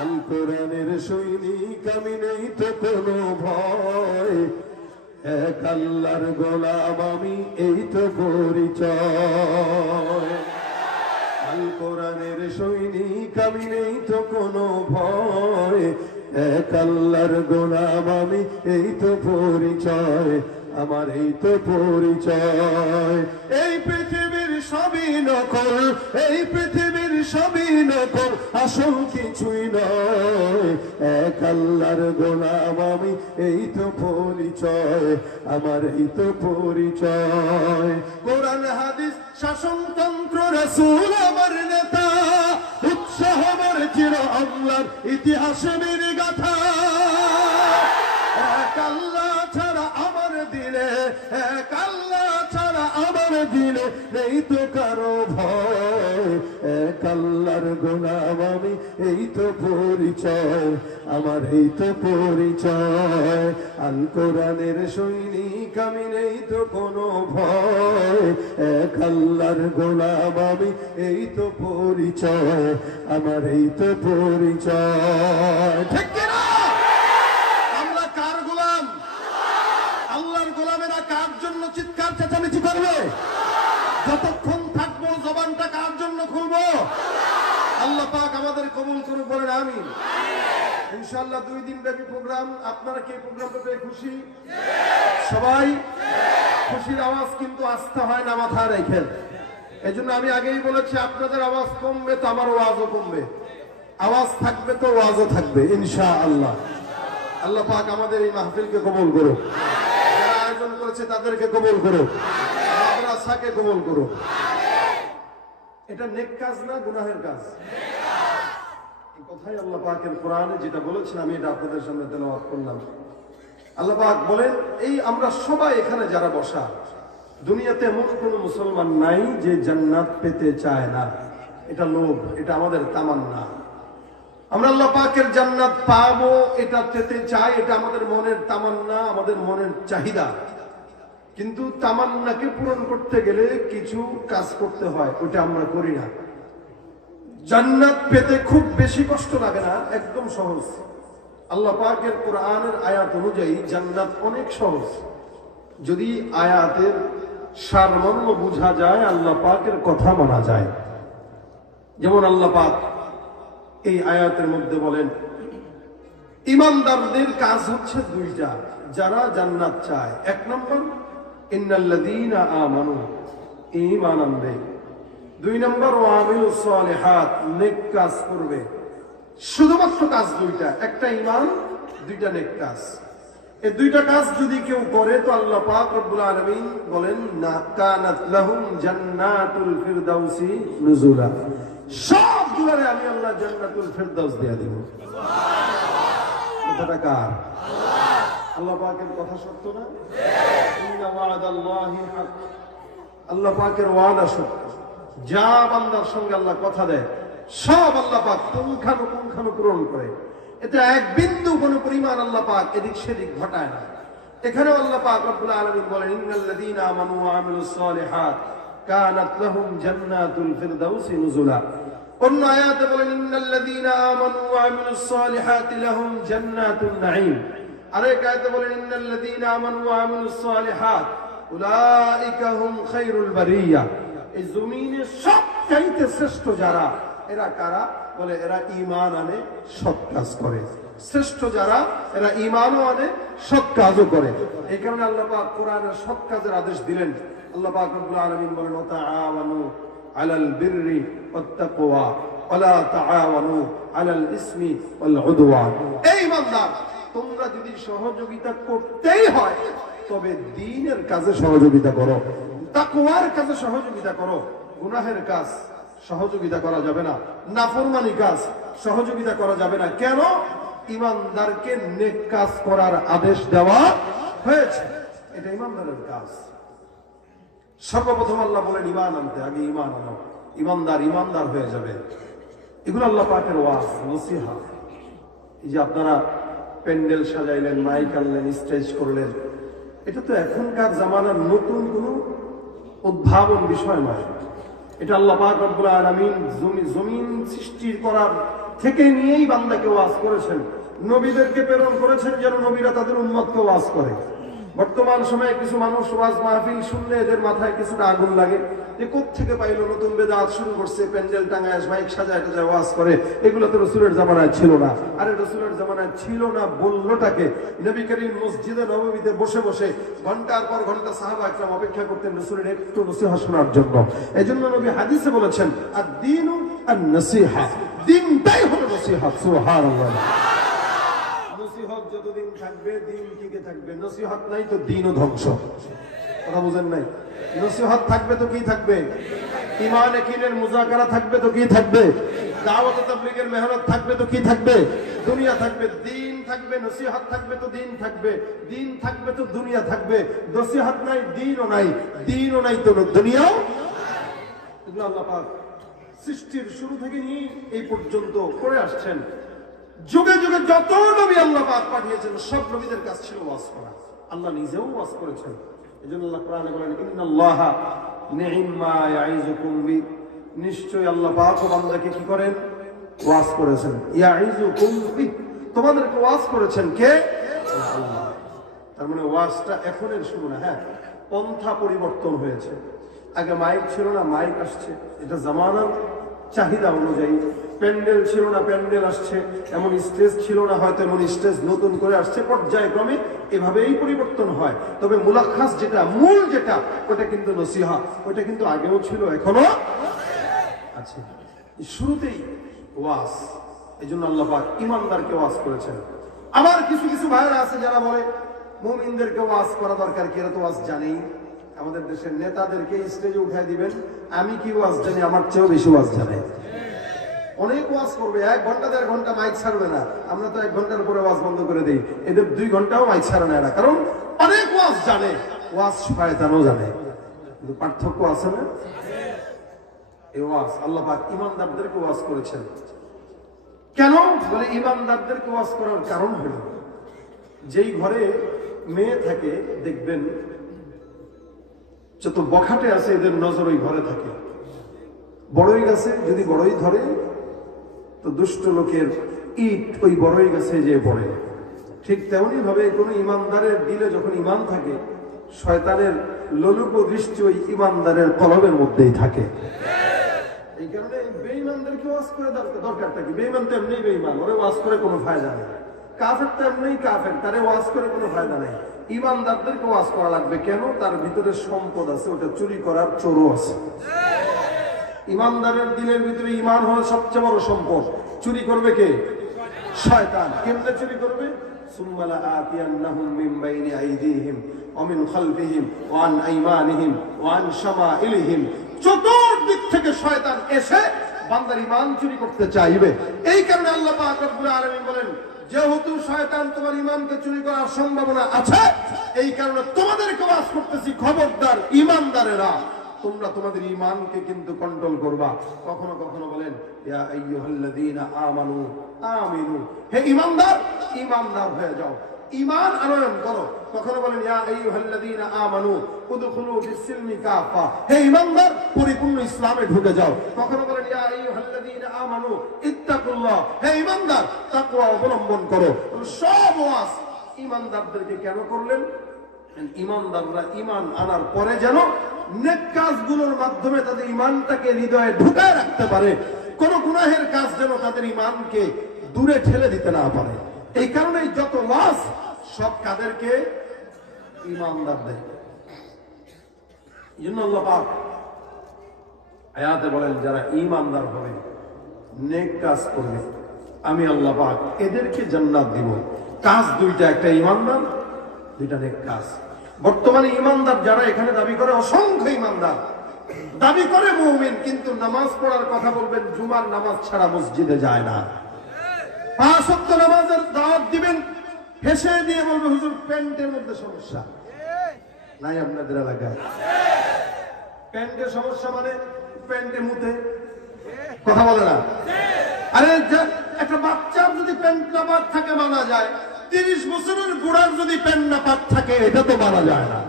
আল কোরআনের সৈনিক আমি, নেই তো কোনো ভয়, এক আল্লাহর গোলাম আমি, এই তো পরিচয়। আল কোরআনের সৈনিক আমি, নেই তো কোনো ভয়, এক আল্লাহর গোলাম আমি, এই তো পরিচয়, আমার এই তো পরিচয়। এই পৃথিবীর সবই নকল, এই পৃথিবীর সবই নকল, আসল কিছুই নয়, এক আল্লাহর গোলাম আমি, এই তো পরিচয়, আমার এই তো পরিচয়। কোরআন হাদিস শাসনতন্ত্র রাসূল আমার নেতা, উৎসাহ আমার চির আল্লাহর ইতিহাসে মের গাথা। এক আল্লাহ ছাড়া আমার দিলে, এক আল্লাহ ছাড়া আমার দিলে নেই তো কারো ভয়, এক আল্লাহর গোলাম আমি, এই তো পরিচয়, আমার এই তো পরিচয়। আল কোরআনের সৈনিক আমি, নেই তো কোনো ভয়, এক আল্লাহর গোলাম আমি, এই তো পরিচয়, আমার এই তো পরিচয়। ঠিক কিনা? আমরা কার গোলাম? আল্লাহর গোলামেরা কার জন্য চিৎকার চেঁচামেচি করবে? যতক্ষণ থাকবো জবানটা কার জন্য খুলবো? আল্লাহ পাক আমাদের কবুল করুক, বলেন আমিন। ইনশাআল্লাহ 2 দিন ব্যাপী প্রোগ্রাম। আপনারা কি প্রোগ্রামটা পেয়ে খুশি? সবাই খুশির আওয়াজ কিন্তু আস্থা হয় না মাথায় রেখেন। এই জন্য আমি আগেই বলেছি, আপনাদের আওয়াজ কমবে তো আমার ওয়াজও কমবে, আওয়াজ থাকবে তো ওয়াজও থাকবে ইনশাআল্লাহ। আল্লাহ পাক আমাদের এই মাহফিলকে কবুল করুক, যারা আয়োজন করেছে তাদেরকে কবুল করুক, মাদ্রাসাকে কবুল করুক। এটা নেক কাজ না গুনাহের কাজ? এই কথাই আল্লাহ পাকের কোরআনে যেটা বলেছেন, আমি এটা আপনাদের সামনে তেলাওয়াত করলাম। আল্লাহ পাক বলেন, এই আমরা সবাই এখানে যারা বসা, দুনিয়াতে এমন কোন মুসলমান নাই যে জান্নাত পেতে চায় না। এটা লোভ, এটা আমাদের তামান্না। আমরা আল্লাহ পাকের জান্নাত পাবো, এটা পেতে চাই, এটা আমাদের মনের তামান্না, আমাদের মনের চাহিদা। কিন্তু তামান্নাকে পূরণ করতে গেলে কিছু কাজ করতে হয়, ওটা আমরা করি না। জান্নাত পেতে খুব বেশি কষ্ট লাগে না, একদম সহজ। আল্লাহ পাকের কোরআনের আয়াত অনুযায়ী জান্নাত অনেক সহজ, যদি আয়াতের সারমর্ম বোঝা যায়, আল্লাহ পাকের কথা মানা যায়। যেমন আল্লাহ পাক এই আয়াতের মধ্যে বলেন, ঈমানদারদের কাজ হচ্ছে 2টা যারা জান্নাত চায়। 1 নম্বর ইন্নাল্লাযীনা আমানু, ঈমান আনবে। 2 নম্বর ওয়া আমিলুস সালিহাত, নেক কাজ করবে। শুধুমাত্র কাজ 2টা, একটা ঈমান, 2টা নেক কাজ। এই 2টা কাজ যদি কেউ করে তো আল্লাহ পাক রব্বুল আলামিন বলেন, না কানাত লাহুম জান্নাতুল ফিরদাউসি নুজুলা, সবগুলোরে আমি আল্লাহ জান্নাতুল ফিরদাউস দিয়ে দেব। কথাটা কার? আল্লাহ পাকের কথা সত্য না? ইন্না ওয়াদাল্লাহি হক, আল্লাহ পাকের ওয়াদা সত্য। যা বান্দার সঙ্গে আল্লাহ কথা দেয় সব আল্লাহ পাক পুঙ্খানুপুঙ্খানু পূরণ করে। এটা এক বিন্দু কোনো পরিমাণ আল্লাহ পাক এদিক সেদিক ঘটায় না। এখানে আল্লাহ পাক রব্বুল আলামিন বলেন, ইন্নাল্লাযীনা আমানু ওয়া আমিলুস সালিহাত কানাত লাহুম জান্নাতুল ফিরদাউসি নুজুলা। অন্য আয়াতে বলেন, ইন্নাল্লাযীনা আমানু ওয়া আমিলুস সালিহাতি লাহুম জান্নাতুন নাঈম। আরেক আয়াতে বলেন, ইন্নাল্লাযীনা আমানু ওয়া আমিলুস সালিহাত উলাইকা হুম খায়রুল বারিয়া। এই জমিনে সবচাইতে শ্রেষ্ঠ যারা, এরা কারা? বলে এরা ঈমান আনে, সৎ কাজ করে। শ্রেষ্ঠ যারা, এরা ঈমানও আনে, সৎ কাজও করে। এই কারণে আল্লাহ পাক কোরআনের সৎ কাজের আদেশ দিলেন। আল্লাহ পাক রব্বুল আলামিন বলেন, ওয়া তাআওয়ানু আলাল বিররি ওয়াত তাকওয়া ওয়া লা তাআওয়ানু আলাল ইসমি ওয়াল উদওয়ান। এই বান্দা, তোমরা যদি সহযোগিতা করতেই হয় তবে দ্বীনের কাজে সহযোগিতা করো, তাকওয়ার কাজে সহযোগিতা করো। গুনাহের কাজ সহযোগিতা করা যাবে না, নাফরমানি কাজ সহযোগিতা করা যাবে না। কেন? ঈমানদারকে নেক কাজ করার আদেশ দেওয়া হয়েছে, এটা ঈমানদারের কাজ। সর্বপ্রথম আল্লাহ বলেন ঈমান আনতে, আগে ঈমান আনো, ঈমানদার হয়ে যাবে। এগুলো আল্লাহ পাকের ওয়াজ, নসিহত। এই যে আপনারা প্যান্ডেল সাজাইলেন, মাইক আনলেন, স্টেজ করলেন, এটা তো এখনকার জামানার নতুন কোনো উদ্ভাবন বিষয় নয়। এটা আল্লাহ পাক রব্বুল আলামিন জমিন সৃষ্টি করার থেকে নিয়েই বান্দাকে ওয়াজ করেছেন, নবীদেরকে প্রেরণ করেছেন যেন নবীরা তাদের উম্মতকে ওয়াজ করে। বর্তমান সময়ে কিছু মানুষ ওয়াজ মাহফিল শুনলে এদের মাথায় কিছুটা আগুন লাগে যে কোত্থেকে পাইলো, নতুন বেদাত শুরু করছে, প্যান্ডেল টাঙায় মাইক সাজায় টাজায় ওয়াজ করে, এগুলো তো রাসূলের জামানায় ছিল না। আরে রাসূলের জামানায় ছিল না বললোটাকে? নবী করিম মসজিদে নববীতে বসে বসে ঘন্টার পর ঘন্টা সাহাবা একরাম অপেক্ষা করতেন রাসূলের একটু নসিহত শোনার জন্য। এজন্য নবী হাদিসে বলেছেন, আদ-দীনু আন-নসিহা, দিনটাই হলো নসিহত। সুবহানাল্লাহ। নসিহত যতদিন থাকবে দিন টিকে থাকবে, নসিহত নাই তো দিনও ধ্বংস। কথা বুঝেন নাই? নসিহত থাকবে তো কি থাকবে? ঈমান ইয়াকিনের মুযাকারা থাকবে তো কি থাকবে? দাওয়াত তাবলীগের মেহনত থাকবে তো কি থাকবে? দুনিয়া থাকবে। দিন থাকবে, নসিহত থাকবে তো দিন থাকবে, দিন থাকবে তো দুনিয়া থাকবে। নসিহত নাই, দিনও নাই, দিনও নাই তো দুনিয়াও। এগুলো আল্লাহ পাক সৃষ্টির শুরু থেকে নিয়ে এই পর্যন্ত করে আসছেন। যুগে যুগে যত নবী আল্লাহ পাক পাঠিয়েছেন সব নবীদের কাজ ছিল ওয়াজ করা। আল্লাহ নিজেও ওয়াজ করেছেন। এজন্য আল্লাহ কোরআনে বলেন, ইন্নাল্লাহা নি'ম্মা ইয়াইযুকুম বি, নিশ্চয়ই আল্লাহ পাক বান্দাকে কি করেন? ওয়াজ করেছেন। ইয়াইযুকুম বি, তোমাদেরকে ওয়াজ করেছেন কে? আল্লাহ। তার মানে ওয়াজটা এখনের শুরু না, হ্যাঁ, পন্থা পরিবর্তন হয়েছে। আগে মাইক ছিল না, মাইক আসছে, এটা জামানার চাহিদা অনুযায়ী। প্যান্ডেল ছিল না, প্যান্ডেল আসছে। এমন স্টেজ ছিল না, হয়তো এমন স্টেজ নতুন করে আসছে। পর্যায়ক্রমে এভাবেই পরিবর্তন হয়। তবে মুলাখাস যেটা, মূল যেটা, ওটা কিন্তু নসিহা, ওটা কিন্তু আগেও ছিল, এখনো আছে। শুরুতেই ওয়াজ। এই জন্য আল্লাহ পাক ঈমানদারকে ওয়াজ করেছেন। আবার কিছু কিছু ভাইরা আছে যারা বলে মুমিনদেরকে ওয়াজ করা দরকার কি, এরা তো ওয়াজ জানেই। আমাদের দেশের নেতাদেরকে স্টেজে উঠাই দিবেন, আমি কি ওয়াজ জানি, আমার চেয়েও বেশি ওয়াজ জানে। অনেক ওয়াজ করবে, 1 ঘন্টা 1.5 ঘন্টা মাইক ছাড়বে না। আমরা তো 1 ঘন্টার উপরে ওয়াজ বন্ধ করে দিই, এদের 2 ঘন্টাও মাইক ছাড়ে না এরা, কারণ অনেক ওয়াজ জানে। ওয়াজ শয়তানও জানে, কিন্তু পার্থক্য আছে না? এই ওয়াজ আল্লাহ পাক ঈমানদারদেরকে ওয়াজ করেছেন। কেন বলে ঈমানদারদেরকে ওয়াজ করার কারণ হলো, যেই ঘরে মেয়ে থাকে দেখবেন যত বখাটে আছে এদের নজর ওই ঘরে থাকে। বড়ই গাছে যদি বড়ই ধরে তো দুষ্ট লোকের ইট ওই বড়ই গাছে যে পড়ে। ঠিক তেমনি ভাবে কোন ঈমানদারের দিলে যখন ঈমান থাকে, শয়তানের লোলুপ দৃষ্টি ওই ঈমানদারের কলবের মধ্যেই থাকে। এই কারণে বেঈমানদেরকে ওয়াজ করে দরকারটা কি? বেঈমান তো এমনি বেঈমান, ওরে ওয়াজ করে কোনো ফায়দা নেই। কাফের তো এমনি কাফের, তারে ওয়াজ করে কোনো ফায়দা নেই। ঈমানদারদেরকে ওয়াজ করা লাগবে। কেন? তার ভিতরে সম্পদ আছে, ওটা চুরি করার চোরও আছে। ঈমানদারের দিলের ভিতরে ঈমান হলো সবচেয়ে বড় সম্পদ। চুরি করবে কে? শয়তান। কেমনে চুরি করবে? সুম্মা লাআতিয়ান্নাহুম মিন বাইনি আইদিহিম ওয়া মিন খালফিহিম ওয়া আন আইমানিহিম ওয়া আন শামাইলিহিম। চতুর্দিক থেকে শয়তান এসে বান্দার ঈমান চুরি করতে চাইবে। এই কারণে আল্লাহ পাক রব্বুল আলামিন বলেন, যেহেতু শয়তান তোমার ঈমানকে চুরি করার সম্ভাবনা আছে, এই কারণে তোমাদেরকে ওয়াজ করতেছি, খবরদার ঈমানদারেরা, তোমরা তোমাদের ঈমানকে কিন্তু কন্ট্রোল করবা। কখনো কখনো বলেন, ইয়া আইয়ুহাল্লাযীনা আমানু আমিনু, হে ঈমানদার, ঈমানদার হয়ে যাও, ঈমান আনয়ন করো। কখনো বলেন, ইয়া আইয়ুহাল্লাযীনা আমানু উদখুলু ফিস-সিলমি কাফা, হে ঈমানদার, পরিপূর্ণ ইসলামে ঢুকে যাও। কখনো বলেন, ইয়া আইয়ুহাল্লাযীনা আমানু ইত্তাকুল্লাহ, হে ঈমানদার, তাকওয়া অবলম্বন করো। সব ওয়াজ ঈমানদারদেরকে কেন করলেন? ঈমানদাররা ঈমান আনার পরে যেন নেক কাজগুলোর মাধ্যমে তাদের ঈমানটাকে হৃদয়ে ঢুকায় রাখতে পারে, কোন গুনাহের কাজ যেন তাদের ঈমানকে দূরে ঠেলে দিতে না পারে। এই কারণেই যত ওয়াজ সব কাদেরকে? ঈমানদারদের। এই জন্য আল্লাহ পাক আয়াতে বলেন, যারা ঈমানদার হবে, নেক কাজ করবে, আমি আল্লাহ পাক এদেরকে জান্নাত দিব। কাজ দুইটা, একটা ঈমানদার, দুইটা নেক কাজ। বর্তমানে ঈমানদার যারা এখানে দাবি করে, অসংখ্য ঈমানদার দাবি করে মুমিন, কিন্তু নামাজ পড়ার কথা বলবেন, জুমার নামাজ ছাড়া মসজিদে যায় না। 5 ওয়াক্ত নামাজের দাওয়াত দিবেন, হেসে দিয়ে বলবে, হুজুর প্যান্টের মধ্যে সমস্যা নাই আপনাদের এলাকায়? প্যান্টের সমস্যা মানে প্যান্টে মুতে কথা বলে না। আরে একটা বাচ্চার যদি প্যান্ট না পাক থাকে মানা যায়, 30 বছরের বুড়ার যদি প্যান্ট না পাক থাকে এটা তো মানা যায় না।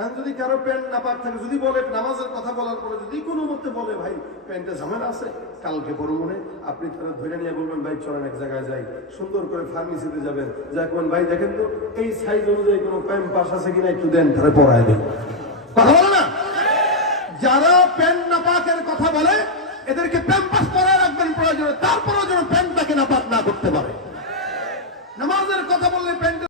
এখন যদি কারো প্যান্ট নাপাক থাকে, যদি বলে নামাজের কথা বলার পরে যদি কোনো মতে বলে ভাই প্যান্টে ঝামেলা আছে, কালকে পরব মনে, আপনি তারা ধরে নিয়ে বলবেন ভাই চলেন এক জায়গায় যাই, সুন্দর করে ফার্মেসিতে যাবেন, যা কোন ভাই দেখেন তো এই সাইজ অনুযায়ী কোনো প্যান্ট পাস আছে কিনা একটু দেন, তারা পরায় দেন। কথা বলে না? যারা প্যান্ট নাপাকের কথা বলে এদেরকে প্যাম্পাস পরায় রাখবেন প্রয়োজনে, তারপরেও যেন প্যান্টটাকে নাপাক না করতে পারে। নামাজের কথা বললে প্যান্ট